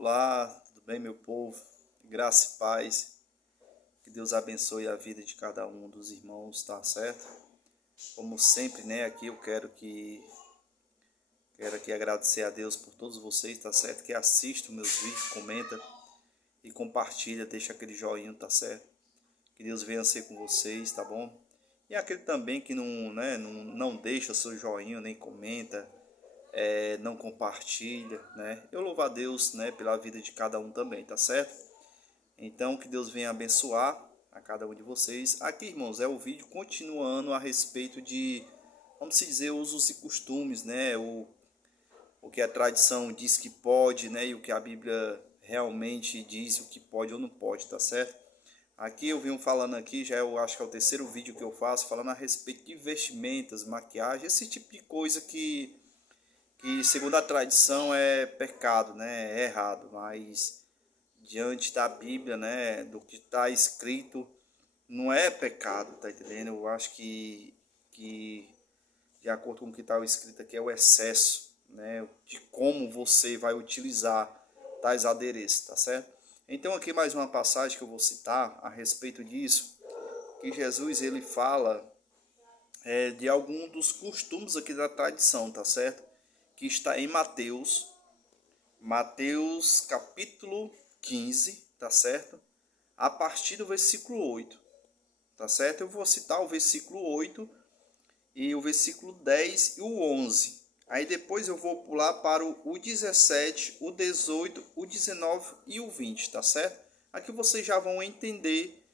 Olá, tudo bem, meu povo? Graça e paz. Que Deus abençoe a vida de cada um dos irmãos, tá certo? Como sempre, né, aqui eu quero aqui agradecer a Deus por todos vocês, tá certo? Que assistem meus vídeos, comenta e compartilha, deixa aquele joinha, tá certo? Que Deus venha ser com vocês, tá bom? E aquele também que não deixa o seu joinha, nem comenta, não compartilha, né? Eu louvo a Deus, né, pela vida de cada um também, tá certo? Então, que Deus venha abençoar a cada um de vocês. Aqui, irmãos, é o vídeo continuando a respeito de, vamos dizer, usos e costumes, né? O que a tradição diz que pode, né? E o que a Bíblia realmente diz, o que pode ou não pode, tá certo? Aqui eu venho falando aqui, já eu acho que é o terceiro vídeo que eu faço, falando a respeito de vestimentas, maquiagem, esse tipo de coisa que segundo a tradição é pecado, né? É errado, mas diante da Bíblia, né, do que está escrito, não é pecado, tá entendendo? Eu acho que de acordo com o que está escrito aqui, é o excesso, né, de como você vai utilizar tais adereços, tá certo? Então aqui mais uma passagem que eu vou citar a respeito disso, que Jesus ele fala de algum dos costumes aqui da tradição, tá certo? Que está em Mateus capítulo 15, tá certo? A partir do versículo 8, tá certo? Eu vou citar o versículo 8 e o versículo 10 e o 11. Aí depois eu vou pular para o 17, o 18, o 19 e o 20, tá certo? Aqui vocês já vão entender,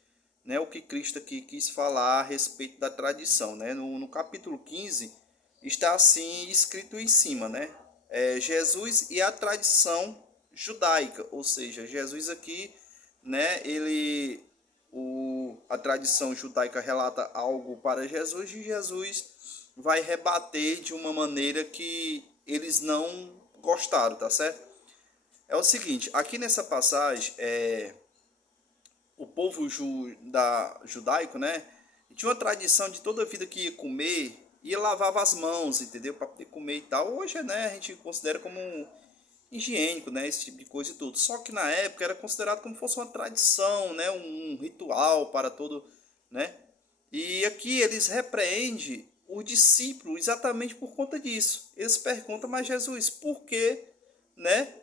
né, o que Cristo aqui quis falar a respeito da tradição, né? No capítulo 15 está assim escrito em cima, né? Jesus e a tradição judaica, ou seja, Jesus aqui, né, a tradição judaica relata algo para Jesus e Jesus vai rebater de uma maneira que eles não gostaram, tá certo? É o seguinte, aqui nessa passagem, o povo judaico, né, tinha uma tradição de toda a vida que ia comer, ia lavava as mãos, entendeu? Para poder comer e tal. Hoje, né, a gente considera como higiênico, né, esse tipo de coisa e tudo. Só que na época era considerado como se fosse uma tradição, né, um ritual para todo, né? E aqui eles repreendem os discípulos exatamente por conta disso. Eles perguntam, mas Jesus, por que, né?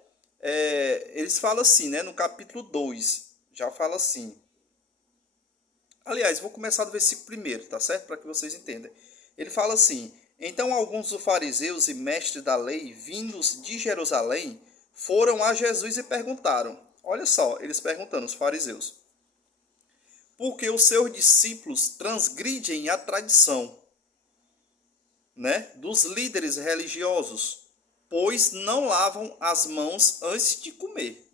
Eles falam assim, né, no capítulo 2, já fala assim. Aliás, vou começar do versículo primeiro, tá certo? Para que vocês entendam. Ele fala assim: Então alguns dos fariseus e mestres da lei, vindos de Jerusalém, foram a Jesus e perguntaram. Olha só, eles perguntando, os fariseus. Porque os seus discípulos transgridem a tradição, né, dos líderes religiosos, pois não lavam as mãos antes de comer.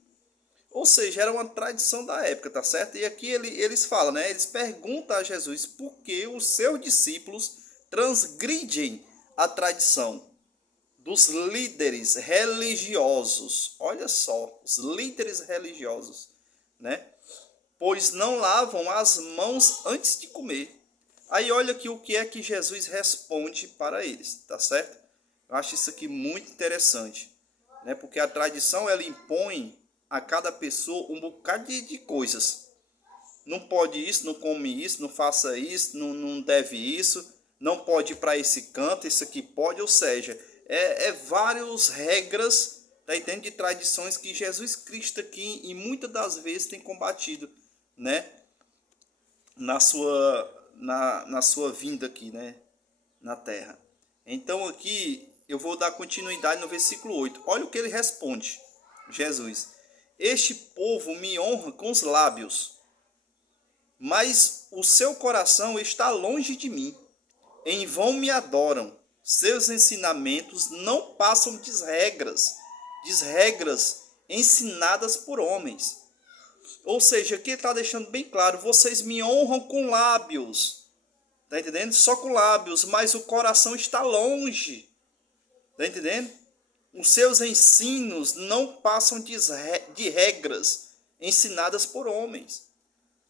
Ou seja, era uma tradição da época, tá certo? E aqui eles falam, né? Eles perguntam a Jesus por que os seus discípulos transgridem a tradição dos líderes religiosos. Olha só, os líderes religiosos, né? Pois não lavam as mãos antes de comer. Aí olha aqui o que é que Jesus responde para eles, tá certo? Eu acho isso aqui muito interessante, né? Porque a tradição ela impõe a cada pessoa um bocado de coisas. Não pode isso, não come isso, não faça isso, não deve isso, não pode ir para esse canto, isso aqui pode, ou seja, várias regras, tá entendendo? De tradições que Jesus Cristo aqui, e muitas das vezes, tem combatido, né? Na sua vinda aqui, né? Na terra. Então aqui eu vou dar continuidade no versículo 8. Olha o que ele responde, Jesus. Este povo me honra com os lábios, mas o seu coração está longe de mim. Em vão me adoram. Seus ensinamentos não passam desregras ensinadas por homens. Ou seja, aqui ele está deixando bem claro, vocês me honram com lábios. Está entendendo? Só com lábios, mas o coração está longe. Está entendendo? Os seus ensinos não passam de regras ensinadas por homens.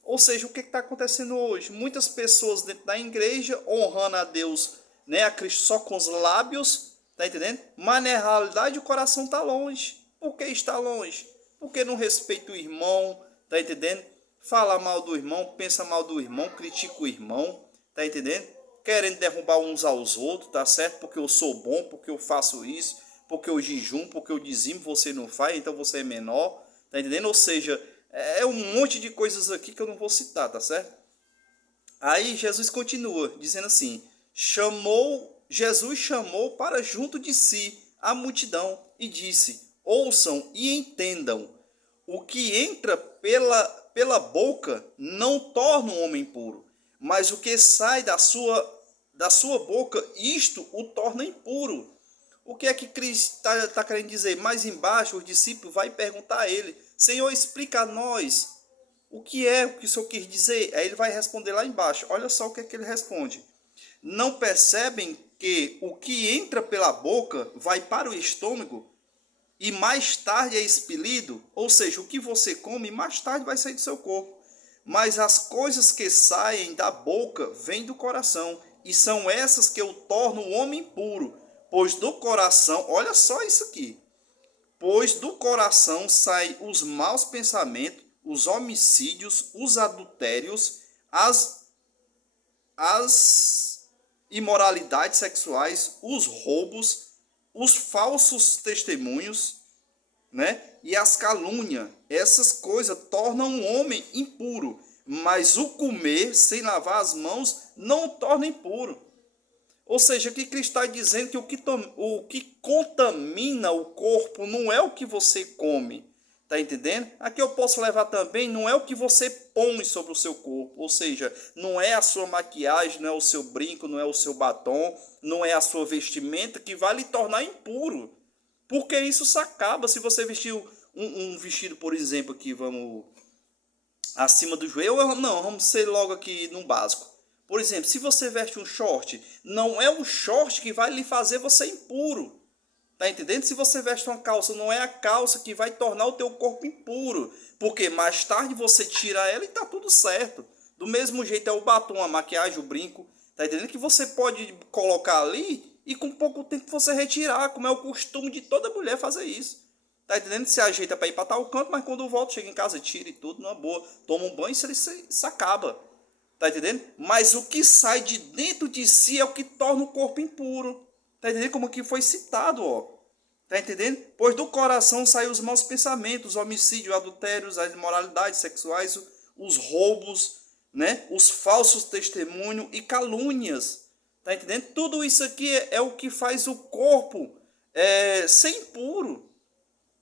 Ou seja, o que está acontecendo hoje? Muitas pessoas dentro da igreja honrando a Deus, né, a Cristo só com os lábios, tá entendendo? Mas na realidade o coração está longe. Por que está longe? Porque não respeita o irmão, tá entendendo? Fala mal do irmão, pensa mal do irmão, critica o irmão, tá entendendo? Querendo derrubar uns aos outros, tá certo? Porque eu sou bom, porque eu faço isso, porque eu jejum, porque eu dizimo, você não faz, então você é menor, tá entendendo? Ou seja, é um monte de coisas aqui que eu não vou citar, tá certo? Aí Jesus continua dizendo assim: Jesus chamou para junto de si a multidão e disse: ouçam e entendam. O que entra pela boca não torna um homem puro, mas o que sai da sua boca, isto o torna impuro. O que é que Cristo está querendo dizer? Mais embaixo, os discípulos vai perguntar a ele: Senhor, explica a nós o que é o que o Senhor quis dizer. Aí ele vai responder lá embaixo. Olha só o que é que ele responde. Não percebem que o que entra pela boca vai para o estômago e mais tarde é expelido? Ou seja, o que você come mais tarde vai sair do seu corpo. Mas as coisas que saem da boca vêm do coração, e são essas que o tornam o homem puro. Pois do coração, olha só isso aqui. Pois do coração saem os maus pensamentos, os homicídios, os adultérios, as imoralidades sexuais, os roubos, os falsos testemunhos, né? E as calúnias. Essas coisas tornam um homem impuro, mas o comer sem lavar as mãos não o torna impuro. Ou seja, aqui Cristo está dizendo que o que contamina o corpo não é o que você come. Está entendendo? Aqui eu posso levar também, não é o que você põe sobre o seu corpo. Ou seja, não é a sua maquiagem, não é o seu brinco, não é o seu batom, não é a sua vestimenta que vai lhe tornar impuro. Porque isso se acaba. Se você vestir um vestido, por exemplo, aqui, vamos acima do joelho, não, vamos ser logo aqui no básico. Por exemplo, se você veste um short, não é o short que vai lhe fazer você impuro. Tá entendendo? Se você veste uma calça, não é a calça que vai tornar o teu corpo impuro. Porque mais tarde você tira ela e tá tudo certo. Do mesmo jeito é o batom, a maquiagem, o brinco. Tá entendendo? Que você pode colocar ali e com pouco tempo você retirar, como é o costume de toda mulher fazer isso. Tá entendendo? Se ajeita para ir para tal canto, mas quando volta, chega em casa, tira e tudo, numa boa. Toma um banho e isso acaba. Tá entendendo? Mas o que sai de dentro de si é o que torna o corpo impuro. Tá entendendo? Como que foi citado, ó. Tá entendendo? Pois do coração saem os maus pensamentos, homicídios, adultérios, as imoralidades sexuais, os roubos, né? Os falsos testemunhos e calúnias. Tá entendendo? Tudo isso aqui é o que faz o corpo ser impuro.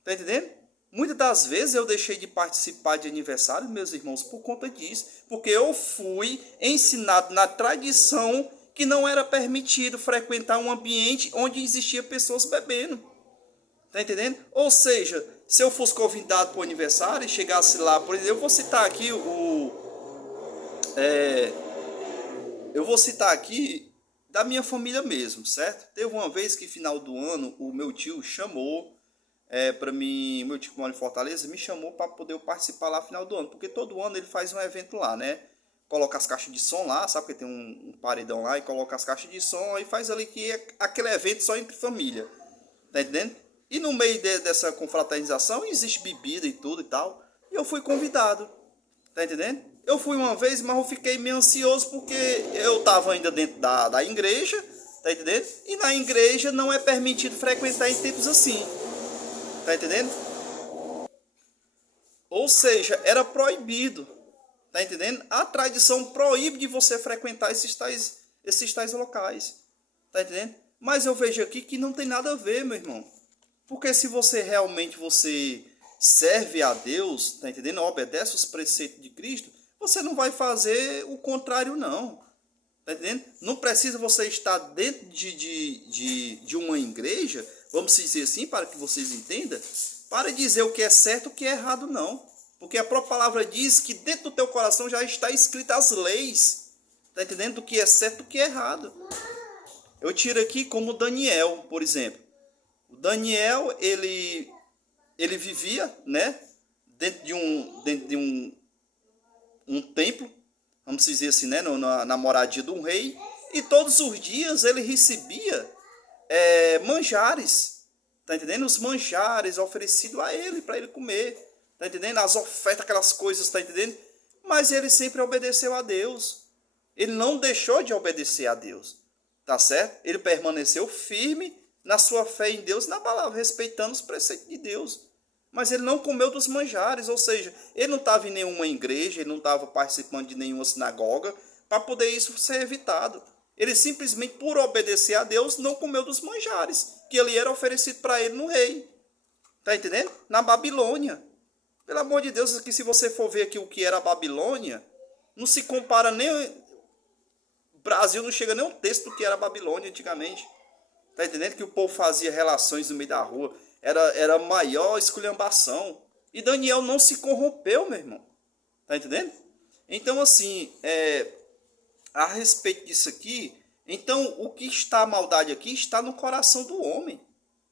Tá entendendo? Muitas das vezes eu deixei de participar de aniversários, meus irmãos, por conta disso. Porque eu fui ensinado na tradição que não era permitido frequentar um ambiente onde existia pessoas bebendo. Tá entendendo? Ou seja, se eu fosse convidado para o aniversário e chegasse lá, por exemplo, eu vou citar aqui eu vou citar aqui da minha família mesmo, certo? Teve uma vez que final do ano o meu tio chamou para mim, meu tio que mora em Fortaleza, me chamou para poder eu participar lá no final do ano, porque todo ano ele faz um evento lá, né? Coloca as caixas de som lá, sabe? Porque tem um paredão lá e coloca as caixas de som e faz ali que é aquele evento só entre família, tá entendendo? E no meio dessa confraternização existe bebida e tudo e tal, e eu fui convidado, tá entendendo? Eu fui uma vez, mas eu fiquei meio ansioso porque eu tava ainda dentro da igreja, tá entendendo? E na igreja não é permitido frequentar em tempos assim. Tá entendendo? Ou seja, era proibido. Tá entendendo? A tradição proíbe de você frequentar esses tais locais. Tá entendendo? Mas eu vejo aqui que não tem nada a ver, meu irmão. Porque se você realmente serve a Deus, tá entendendo? Obedece os preceitos de Cristo, você não vai fazer o contrário, não. Tá entendendo? Não precisa você estar dentro de uma igreja, vamos dizer assim, para que vocês entendam, para dizer o que é certo e o que é errado, não. Porque a própria palavra diz que dentro do teu coração já está escrita as leis. Tá entendendo? Do que é certo e do que é errado. Eu tiro aqui como Daniel, por exemplo. O Daniel, ele vivia, né, dentro de um templo, vamos dizer assim, né, na moradia de um rei, e todos os dias ele recebia manjares, tá entendendo? Os manjares oferecidos a ele, para ele comer. tá entendendo? As ofertas, aquelas coisas, tá entendendo? Mas ele sempre obedeceu a Deus. Ele não deixou de obedecer a Deus, tá certo? Ele permaneceu firme na sua fé em Deus, na palavra, respeitando os preceitos de Deus. Mas ele não comeu dos manjares, ou seja, ele não estava em nenhuma igreja, ele não estava participando de nenhuma sinagoga, para poder isso ser evitado. Ele simplesmente, por obedecer a Deus, não comeu dos manjares, que ali era oferecido para ele no rei. Tá entendendo? Na Babilônia. Pelo amor de Deus, que se você for ver aqui o que era a Babilônia, não se compara nem... O Brasil não chega nem um terço do que era a Babilônia antigamente. Tá entendendo? Que o povo fazia relações no meio da rua. Era a maior esculhambação. E Daniel não se corrompeu, meu irmão. Tá entendendo? Então, assim, a respeito disso aqui, então o que está a maldade aqui está no coração do homem.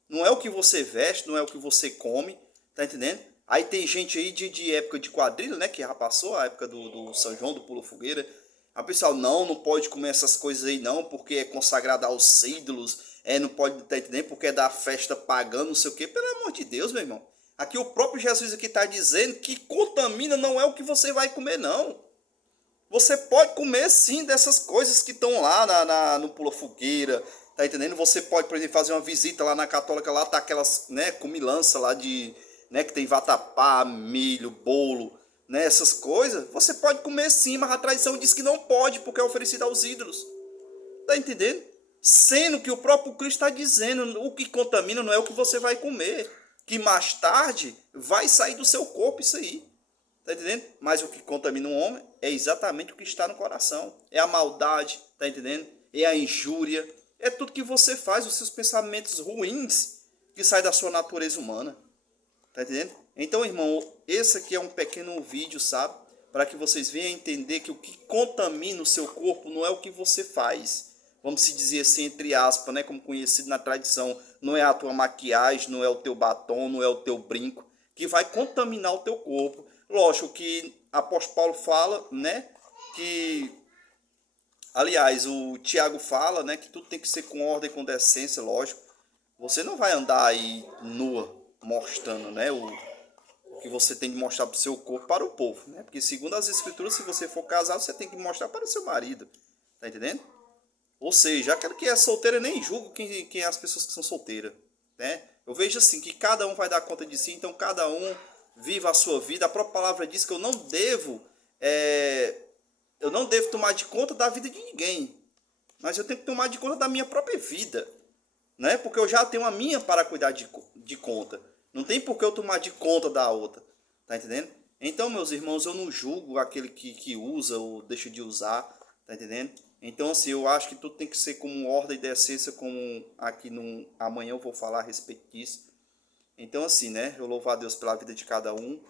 Não é o que você veste, não é o que você come, tá entendendo? Aí tem gente aí de época de quadrilha, né, que já passou a época do São João, do Pulo Fogueira. A pessoal, não pode comer essas coisas aí não, porque é consagrado aos ídolos, não pode, tá entendendo? Porque é da festa pagã, não sei o quê. Pelo amor de Deus, meu irmão. Aqui o próprio Jesus aqui está dizendo que contamina não é o que você vai comer, não. Você pode comer sim dessas coisas que estão lá no Pula Fogueira, tá entendendo? Você pode, por exemplo, fazer uma visita lá na Católica, lá tá aquelas, né, comilança lá de, né, que tem vatapá, milho, bolo, né, essas coisas. Você pode comer sim, mas a tradição diz que não pode, porque é oferecido aos ídolos. Tá entendendo? Sendo que o próprio Cristo está dizendo, o que contamina não é o que você vai comer, que mais tarde vai sair do seu corpo isso aí. Tá entendendo? Mas o que contamina um homem é exatamente o que está no coração. É a maldade, tá entendendo? É a injúria. É tudo que você faz, os seus pensamentos ruins que saem da sua natureza humana. Tá entendendo? Então, irmão, esse aqui é um pequeno vídeo, sabe? Para que vocês venham a entender que o que contamina o seu corpo não é o que você faz. Vamos se dizer assim, entre aspas, né? Como conhecido na tradição. Não é a tua maquiagem, não é o teu batom, não é o teu brinco que vai contaminar o teu corpo. Lógico que apóstolo Paulo fala, né, que, aliás, o Tiago fala, né, que tudo tem que ser com ordem, com decência, lógico. Você não vai andar aí nua, mostrando, né, o que você tem que mostrar para o seu corpo, para o povo, né, porque segundo as escrituras, se você for casado, você tem que mostrar para o seu marido, tá entendendo? Ou seja, aquele que é solteiro, eu nem julgo quem é as pessoas que são solteiras, né. Eu vejo assim, que cada um vai dar conta de si, então cada um viva a sua vida. A própria palavra diz que eu não devo tomar de conta da vida de ninguém, mas eu tenho que tomar de conta da minha própria vida, né? Porque eu já tenho a minha para cuidar de conta. Não tem por que eu tomar de conta da outra, tá entendendo? Então, meus irmãos, eu não julgo aquele que usa ou deixa de usar, tá entendendo? Então, assim, eu acho que tudo tem que ser como ordem e decência, como aqui amanhã eu vou falar a respeito disso. Então, assim, né? Eu louvo a Deus pela vida de cada um.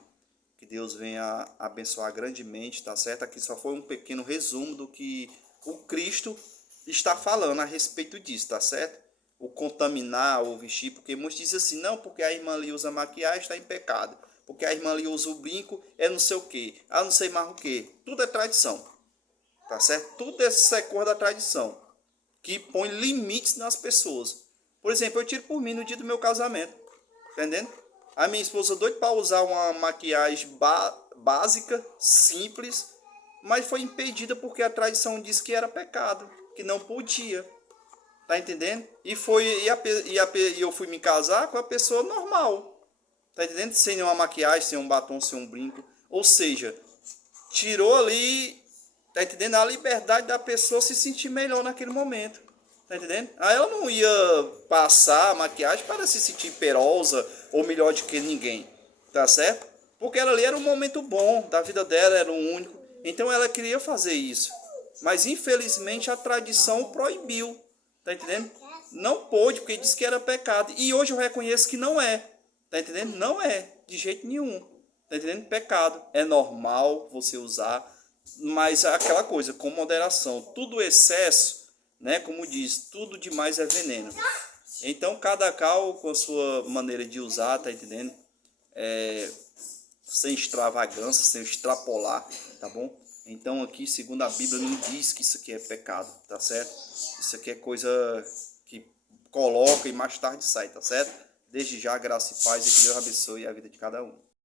Que Deus venha abençoar grandemente, tá certo? Aqui só foi um pequeno resumo do que o Cristo está falando a respeito disso, tá certo? O contaminar, o vestir, porque muitos dizem assim, não, porque a irmã ali usa maquiagem, está em pecado. Porque a irmã ali usa o brinco, é não sei o quê. Ah, não sei mais o quê. Tudo é tradição, tá certo? Tudo é cor da tradição, que põe limites nas pessoas. Por exemplo, eu tiro por mim no dia do meu casamento. Entendendo? A minha esposa doida para usar uma maquiagem básica, simples, mas foi impedida porque a tradição disse que era pecado, que não podia. Tá entendendo? E eu fui me casar com a pessoa normal. Tá entendendo? Sem nenhuma maquiagem, sem um batom, sem um brinco. Ou seja, tirou ali, tá entendendo? A liberdade da pessoa se sentir melhor naquele momento. Tá entendendo? Aí ela não ia passar a maquiagem para se sentir perosa ou melhor do que ninguém. Tá certo? Porque ela ali era um momento bom da vida dela, era o único. Então ela queria fazer isso. Mas infelizmente a tradição proibiu. Tá entendendo? Não pôde, porque disse que era pecado. E hoje eu reconheço que não é. Tá entendendo? Não é, de jeito nenhum. Tá entendendo? Pecado. É normal você usar, mas aquela coisa, com moderação. Tudo excesso, né, como diz, tudo demais é veneno. Então cada qual com a sua maneira de usar, tá entendendo? Sem extravagância, sem extrapolar, tá bom? Então aqui, segundo a Bíblia, não diz que isso aqui é pecado, tá certo? Isso aqui é coisa que coloca e mais tarde sai, tá certo? Desde já, graça e paz e que Deus abençoe a vida de cada um.